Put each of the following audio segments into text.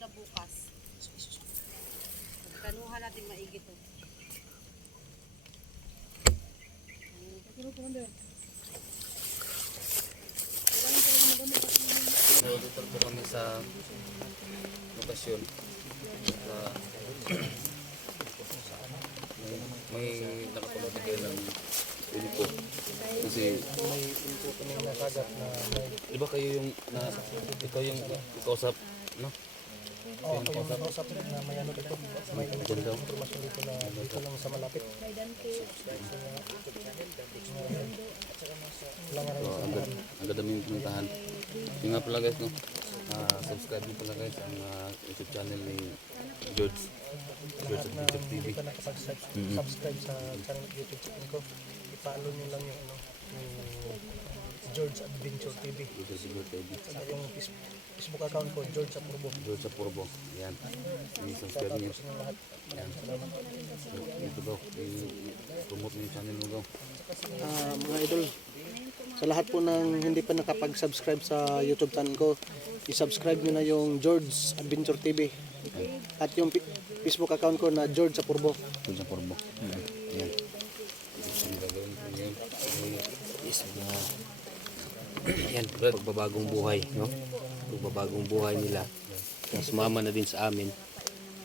na bukas. Kanuha natin maigi to. So, dito po kami sa lokasyon. Sa may, may nakapalapit kayo ng uniform. Kasi, di ba kayo yung, na, ikaw yung kausap, no? Oh, yung kausap na may ano dito. May informasyon dito na dito lang sa malapit. So, ang, ganda- ang ganda yung pinuntahan. Yung nga pala guys, no? Ah, subscribe nyo pala guys ang ah, YouTube channel ni George. George na Adventure TV. hindi pa nakasubscribe sa channel YouTube channel ko. I-follow nyo lang yung ano, yung George Adventure TV. George Adventure TV. Saka yung Face- Facebook account ko, George Apurbo. George sa Purbo. Yan. I-subscribe lahat. Yan. Ito daw. I-promote nyo yung channel mo daw. Ah, mga idol, sa lahat po ng hindi pa nakapag-subscribe sa YouTube channel ko, i-subscribe nyo na yung George Adventure TV. At yung Facebook account ko na George Apurbo. George sa Purbo. Yan. Ngayon. is na yan pagbabagong buhay no pagbabagong buhay nila na sumama na din sa amin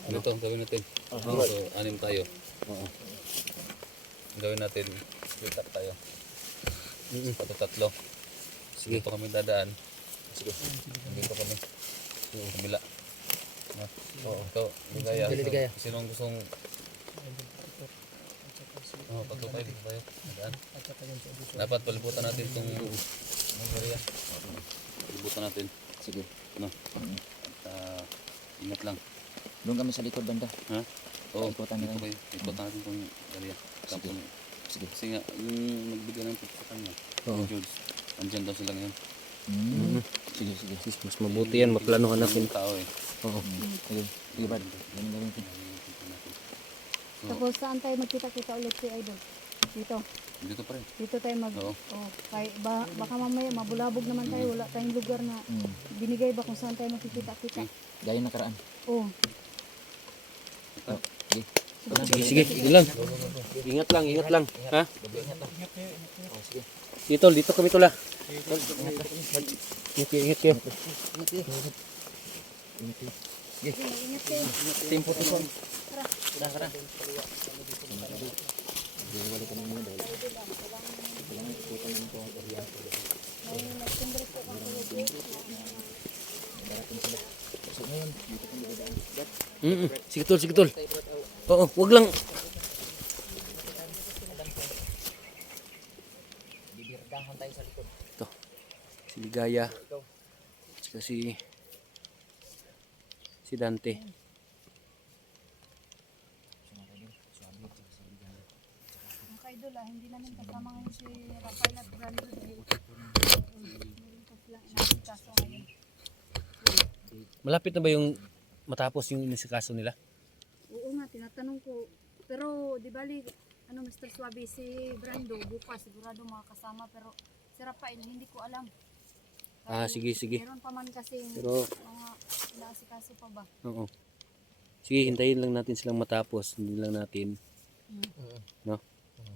Ano to? Gawin natin. So, anim tayo. oo Gawin natin. Split up tayo. Pato tatlo. sige Dito kami dadaan. Sige. Dito kami. Sa kabila. No? Oo. Ito, ligaya. Ligaya. So, Sinong gustong... Oo, tatlo tayo. Dito tayo. Dadaan. Dapat palibutan natin itong... Ang area. Palibutan natin. Sige No? At ah, ingat lang. Doon kami sa likod banda. Ha? Oo. Ikutan nila. kayo. Ikutan natin itong area. Tapos, Sige. kasi nga, yung nagbigay ng tip sa kanya. Oo. Jules. Andyan daw sila ngayon. Mm. Sige, sige. Sis, mas mabuti yan maplanohan natin Yung tao eh. oo Sige. Sige, bad. Ganun gawin ko. Tapos saan tayo magkita-kita ulit si Idol? Dito. Dito pa rin. Dito tayo mag... Oo. Oh, kay, ba, baka mamaya mabulabog naman tayo. Wala tayong lugar na Mm. binigay ba kung saan tayo magkikita-kita. Gaya nakaraan. Oh, Oh, sige. sige sige sige lang ingat lang ingat lang ha Oh, sige. dito dito kami tula ingat kayo ingat kayo ingat kayo. Tempo to son. mm -mm. sige tol sige tol. Oo wag lang. Ito si Ligaya. Si si Dante Idol ah, hindi namin kasama ngayon si Rafael at Brando dahil meron inasikaso ngayon. malapit na ba yung matapos yung inisikaso nila Oo nga, tinatanong ko. Pero di bali, ano Mr. Suabe, si Brando bukas sigurado makakasama pero si Rafael hindi ko alam. Ah, sige, sige. Meron pa man kasi Pero- mga inaasikaso pa ba? Oo. Sige, hintayin lang natin silang matapos. Hindi lang natin, no?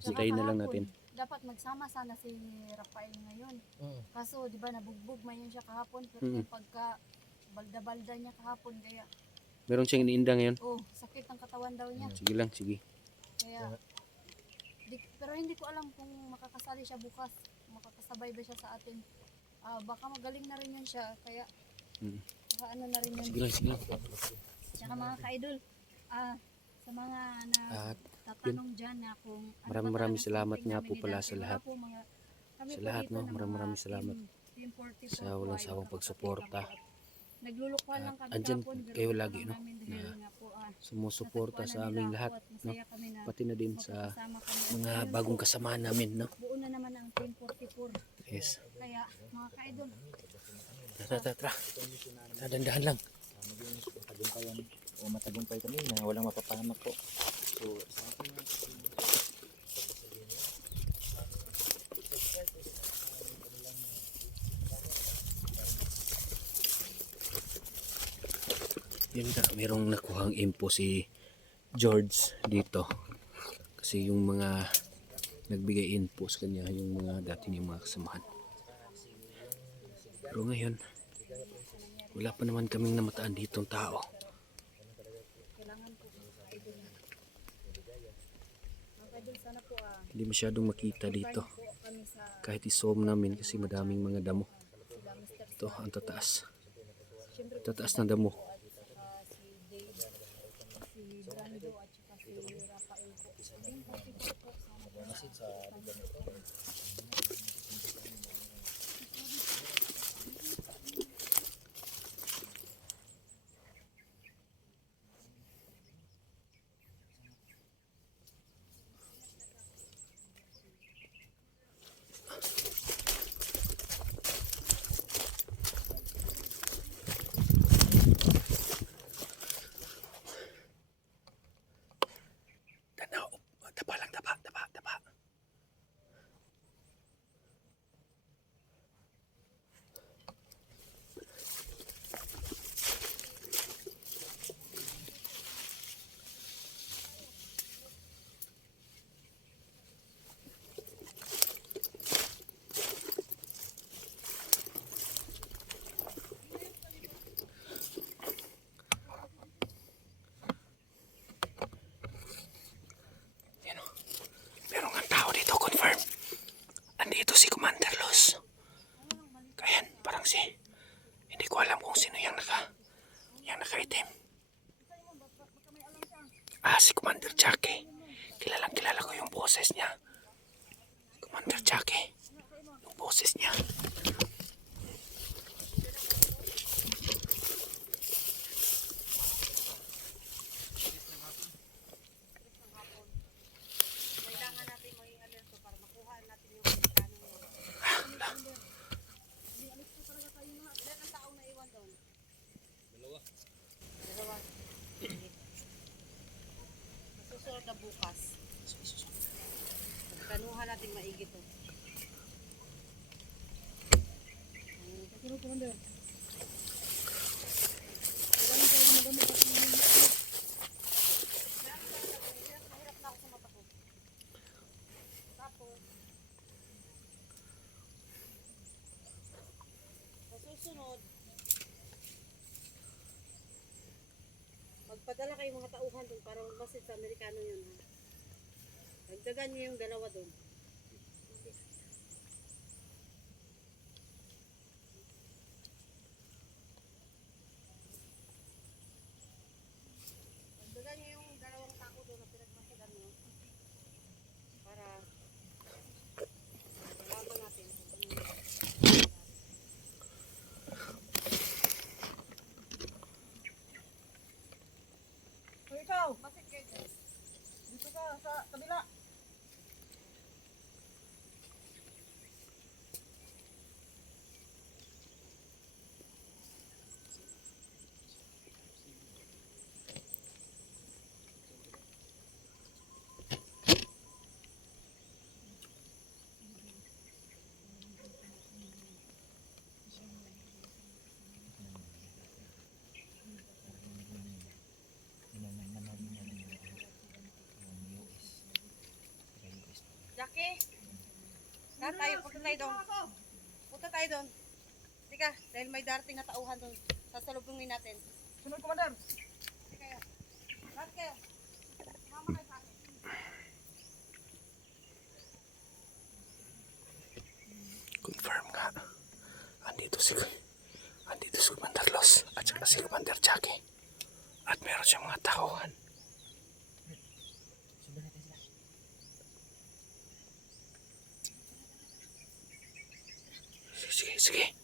Hintayin na lang natin. Dapat magsama sana si Rafael ngayon. Mm. Kaso, di ba, nabugbog man yun siya kahapon. Pero Mm. pagka balda-balda niya kahapon, kaya, Meron siyang iniinda ngayon. oh, sakit ang katawan daw niya. Sige lang, sige. Kaya, di, pero hindi ko alam kung makakasali siya bukas. Makakasabay ba siya sa atin. Ah, baka magaling na rin yun siya. Kaya, Mm. baka ano na rin yun. Sige lang, sige lang. Tsaka mga ka-idol, ah, sa mga na At tatanong dyan na kung ano Maraming maraming salamat nga po pala sa lahat. po mga, kami Sa lahat, no? ng Maraming maraming salamat. team- team 44 sa walang sawang pagsuporta. Naglulukuhan lang kami andyan kayo lagi, no? po, ah, Sumusuporta sa na aming lahat. No? na Pati na din sa mga bagong kasama namin, no? Buo na naman ang team 44. Yes. Kaya mga ka-idol, Tara, tara, tara. Tara, dandahan lang. Matagumpay kami na walang mapapahamak po. Yun nga, merong nakuhang info si George dito. Kasi yung mga nagbigay info sa kanya, yung mga dati niyang mga kasamahan. Pero ngayon, wala pa naman kaming namataan ditong tao. Kailangan po mga idol. Mga idol, sana po ah, Hindi masyadong makita dito. sa Kahit isom namin kasi madaming mga damo. Ito, ang tataas. Tataas ng damo. at saka mata ko. Tapos, sa susunod, magpadala kayo mga tauhan doon para magmasid sa Amerikano yun. Ha? Dagdagan niyo yung dalawa doon. Dagdagan niyo yung dalawang tao doon na pinagmasidan niyo. Para malaman natin kung ano ikaw! Kayo? Dito ka sa kabila. Jackie! Saan tayo? Punta tayo doon. Punta tayo doon. Tika, dahil may darating na tauhan doon. Sasalubungin natin. Sunod, Commander! Sige kayo. Lahat kayo. Mama kayo sa akin. Confirm nga. Andito si Andito si Commander Los at saka si Commander Jackie. At meron siyang mga tauhan. Sige, sige.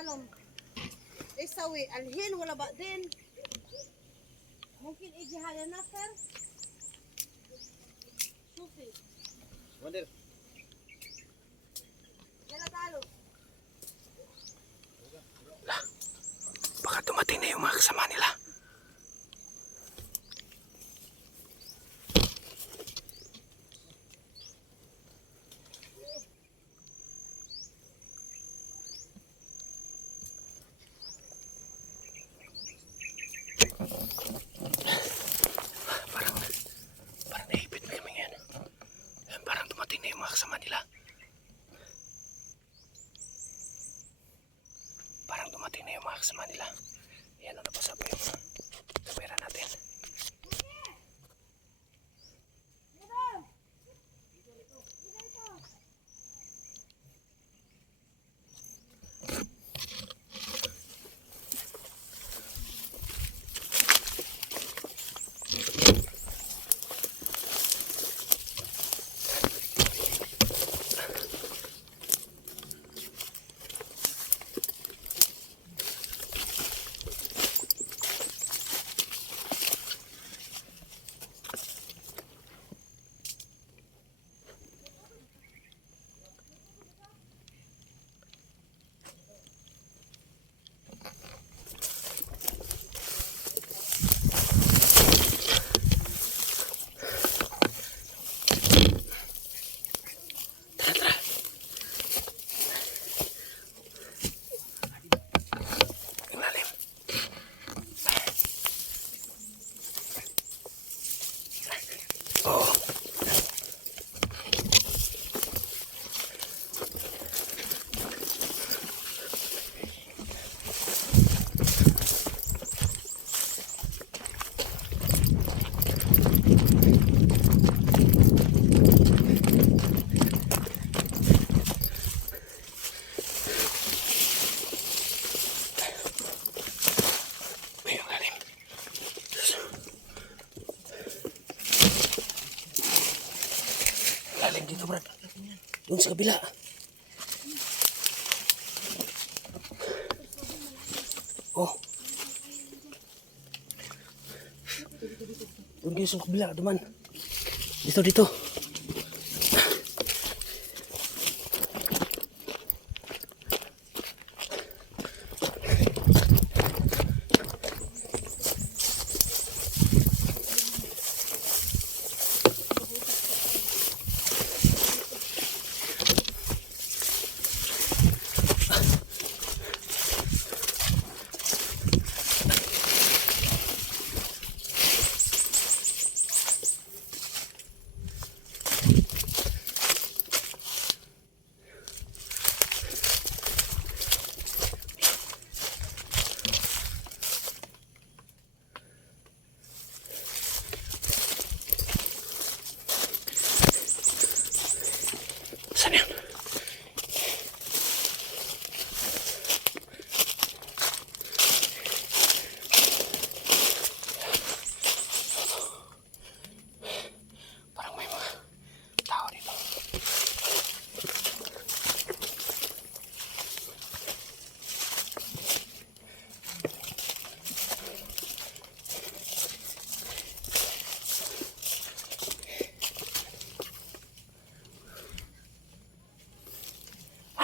Malom. Isawi alhin wala ba din. Mungkin ijihada nafar. Sufi. Commander, Yala talo. Baka dumating na yung mga kasama nila. Parang, parang naipit na kami ngayon. Eh, Parang dumating na yung mga kasama nila. Parang dumating na yung mga kasama nila. Yan napasa pa yung kamera natin. Sa kabila, duman. Dito, dito.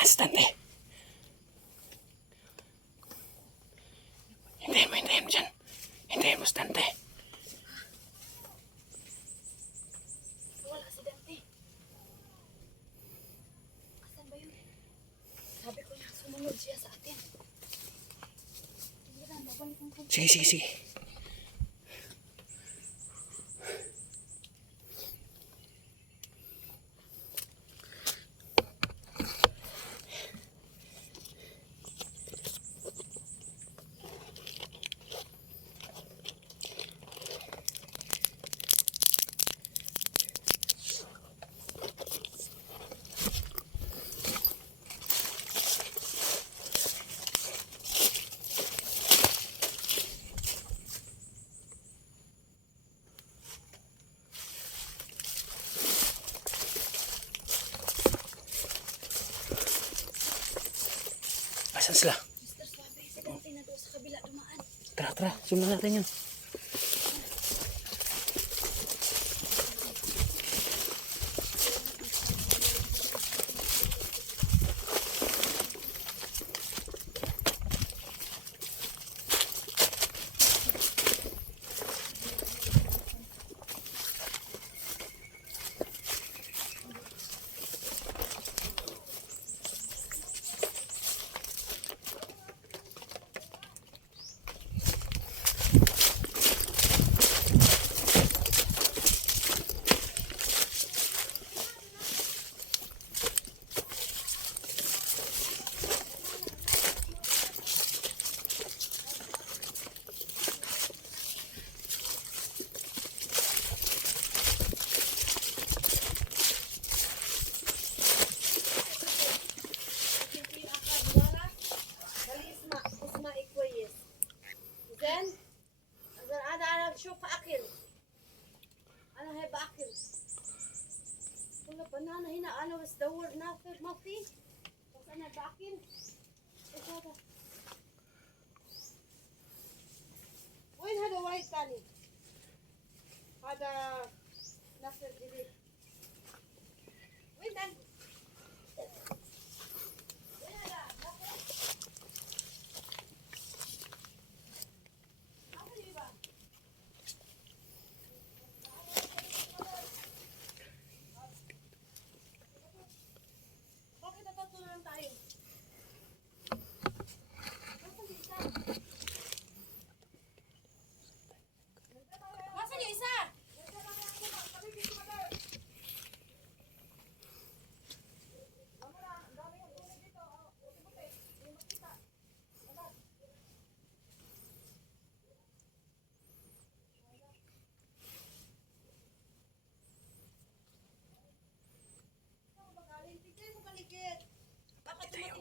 bastante. Hintayin mo, hintayin mo dyan. Hintayin mo stante. Wala si Dante. Asan ba yun? Sabi ko na sumunod siya sa atin. Sige, sige, sige. Kabila dumaan. Tara, tara. Sundan natin yun.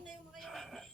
na yung mga yung